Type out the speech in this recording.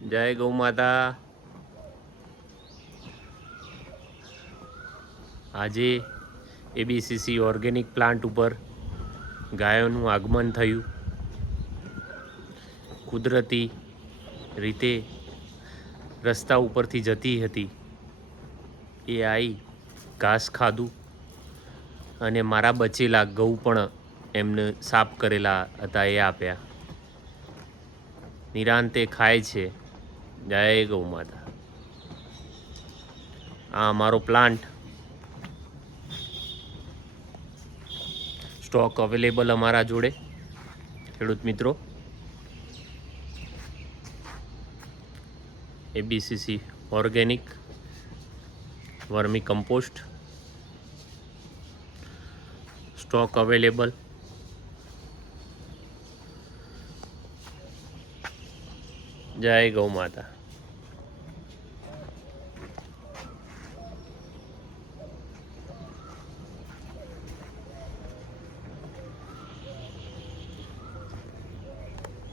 જય ગૌ માતા। આજે એબીસીસી ઓર્ગેનિક પ્લાન્ટ ઉપર ગાયોનું આગમન થયું। કુદરતી રીતે રસ્તા ઉપરથી જતી હતી એ આવી ઘાસ ખાધું અને મારા બચેલા ઘઉં પણ એમને સાફ કરેલા હતા એ આપ્યા। નિરાંતે ખાય છે। જય ગૌ માતા। આ અમારો પ્લાન્ટ સ્ટોક અવેલેબલ અમારા જોડે ખેડૂત મિત્રો। ABCC organic vermi compost stock available. જય ગૌ માતા।